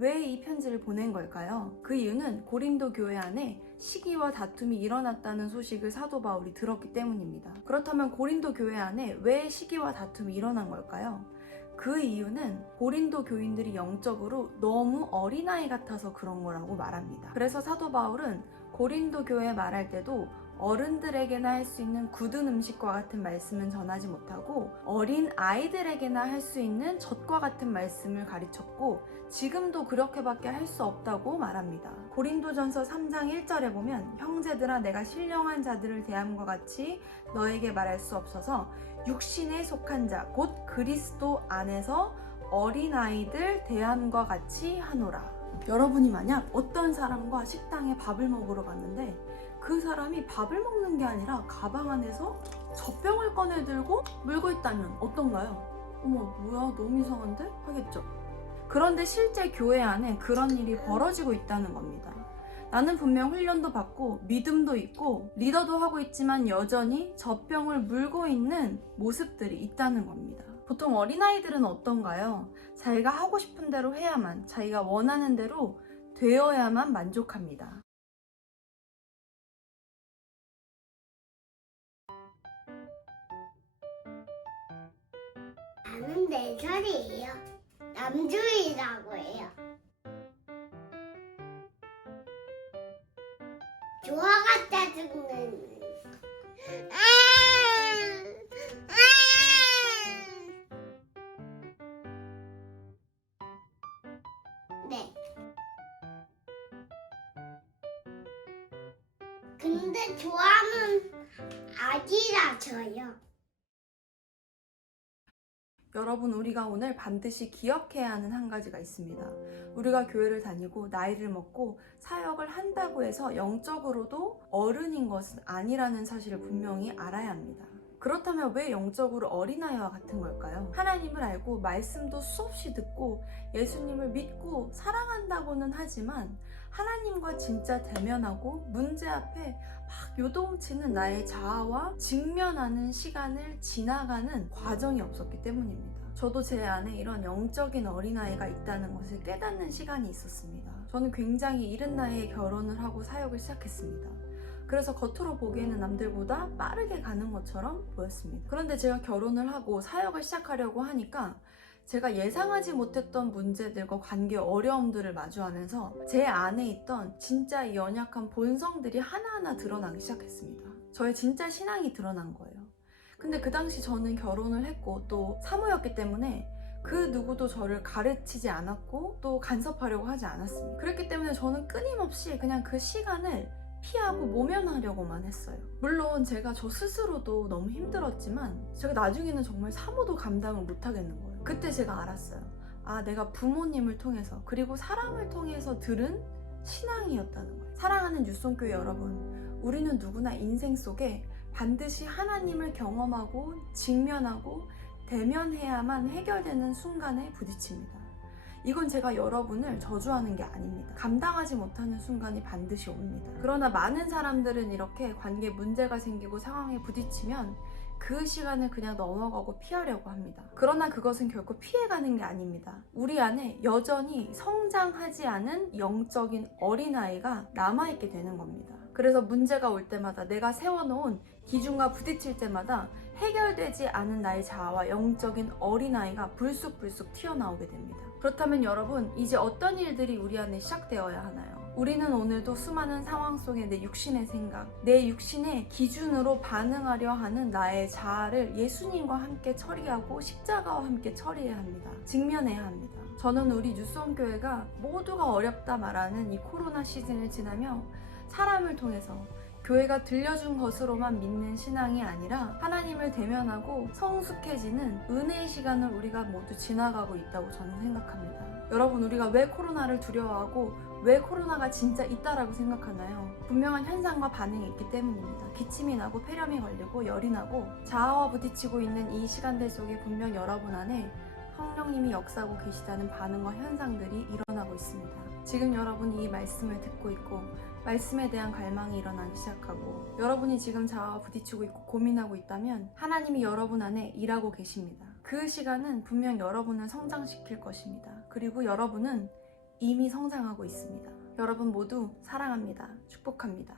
왜 이 편지를 보낸 걸까요? 그 이유는 고린도 교회 안에 시기와 다툼이 일어났다는 소식을 사도 바울이 들었기 때문입니다. 그렇다면 고린도 교회 안에 왜 시기와 다툼이 일어난 걸까요? 그 이유는 고린도 교인들이 영적으로 너무 어린아이 같아서 그런 거라고 말합니다. 그래서 사도 바울은 고린도 교회에 말할 때도 어른들에게나 할 수 있는 굳은 음식과 같은 말씀은 전하지 못하고 어린 아이들에게나 할 수 있는 젖과 같은 말씀을 가르쳤고 지금도 그렇게밖에 할 수 없다고 말합니다. 고린도전서 3장 1절에 보면 형제들아 내가 신령한 자들을 대함과 같이 너에게 말할 수 없어서 육신에 속한 자 곧 그리스도 안에서 어린아이들 대함과 같이 하노라. 여러분이 만약 어떤 사람과 식당에 밥을 먹으러 갔는데 그 사람이 밥을 먹는 게 아니라 가방 안에서 젖병을 꺼내 들고 물고 있다면 어떤가요? 어머 뭐야 너무 이상한데? 하겠죠. 그런데 실제 교회 안에 그런 일이 벌어지고 있다는 겁니다. 나는 분명 훈련도 받고 믿음도 있고 리더도 하고 있지만 여전히 젖병을 물고 있는 모습들이 있다는 겁니다. 보통 어린아이들은 어떤가요? 자기가 하고 싶은 대로 해야만, 자기가 원하는 대로 되어야만 만족합니다. 나는 4살이에요. 남주희라고 해요. 조화가 짜증나는. 네. 근데 조화는 아기라서요. 여러분, 우리가 오늘 반드시 기억해야 하는 한 가지가 있습니다. 우리가 교회를 다니고 나이를 먹고 사역을 한다고 해서 영적으로도 어른인 것은 아니라는 사실을 분명히 알아야 합니다. 그렇다면 왜 영적으로 어린아이와 같은 걸까요? 하나님을 알고 말씀도 수없이 듣고 예수님을 믿고 사랑한다고는 하지만 하나님과 진짜 대면하고 문제 앞에 막 요동치는 나의 자아와 직면하는 시간을 지나가는 과정이 없었기 때문입니다. 저도 제 안에 이런 영적인 어린아이가 있다는 것을 깨닫는 시간이 있었습니다. 저는 굉장히 이른 나이에 결혼을 하고 사역을 시작했습니다. 그래서 겉으로 보기에는 남들보다 빠르게 가는 것처럼 보였습니다. 그런데 제가 결혼을 하고 사역을 시작하려고 하니까 제가 예상하지 못했던 문제들과 관계 어려움들을 마주하면서 제 안에 있던 진짜 이 연약한 본성들이 하나하나 드러나기 시작했습니다. 저의 진짜 신앙이 드러난 거예요. 근데 그 당시 저는 결혼을 했고 또 사모였기 때문에 그 누구도 저를 가르치지 않았고 또 간섭하려고 하지 않았습니다. 그렇기 때문에 저는 끊임없이 그냥 그 시간을 피하고 모면하려고만 했어요. 물론 제가 저 스스로도 너무 힘들었지만 제가 나중에는 정말 사모도 감당을 못하겠는 거예요. 그때 제가 알았어요. 아, 내가 부모님을 통해서 그리고 사람을 통해서 들은 신앙이었다는 거예요. 사랑하는 뉴송교회 여러분, 우리는 누구나 인생 속에 반드시 하나님을 경험하고 직면하고 대면해야만 해결되는 순간에 부딪힙니다. 이건 제가 여러분을 저주하는 게 아닙니다. 감당하지 못하는 순간이 반드시 옵니다. 그러나 많은 사람들은 이렇게 관계에 문제가 생기고 상황에 부딪히면 그 시간을 그냥 넘어가고 피하려고 합니다. 그러나 그것은 결코 피해가는 게 아닙니다. 우리 안에 여전히 성장하지 않은 영적인 어린아이가 남아있게 되는 겁니다. 그래서 문제가 올 때마다 내가 세워놓은 기준과 부딪힐 때마다 해결되지 않은 나의 자아와 영적인 어린아이가 불쑥불쑥 튀어나오게 됩니다. 그렇다면 여러분, 이제 어떤 일들이 우리 안에 시작되어야 하나요? 우리는 오늘도 수많은 상황 속에 내 육신의 생각, 내 육신의 기준으로 반응하려 하는 나의 자아를 예수님과 함께 처리하고 십자가와 함께 처리해야 합니다. 직면해야 합니다. 저는 우리 뉴송교회가 모두가 어렵다 말하는 이 코로나 시즌을 지나며 사람을 통해서 교회가 들려준 것으로만 믿는 신앙이 아니라 하나님을 대면하고 성숙해지는 은혜의 시간을 우리가 모두 지나가고 있다고 저는 생각합니다. 여러분, 우리가 왜 코로나를 두려워하고 왜 코로나가 진짜 있다라고 생각하나요? 분명한 현상과 반응이 있기 때문입니다. 기침이 나고 폐렴이 걸리고 열이 나고 자아와 부딪히고 있는 이 시간들 속에 분명 여러분 안에 성령님이 역사하고 계시다는 반응과 현상들이 일어나고 있습니다. 지금 여러분이 이 말씀을 듣고 있고 말씀에 대한 갈망이 일어나기 시작하고 여러분이 지금 자아와 부딪히고 있고 고민하고 있다면 하나님이 여러분 안에 일하고 계십니다. 그 시간은 분명 여러분을 성장시킬 것입니다. 그리고 여러분은 이미 성장하고 있습니다. 여러분 모두 사랑합니다. 축복합니다.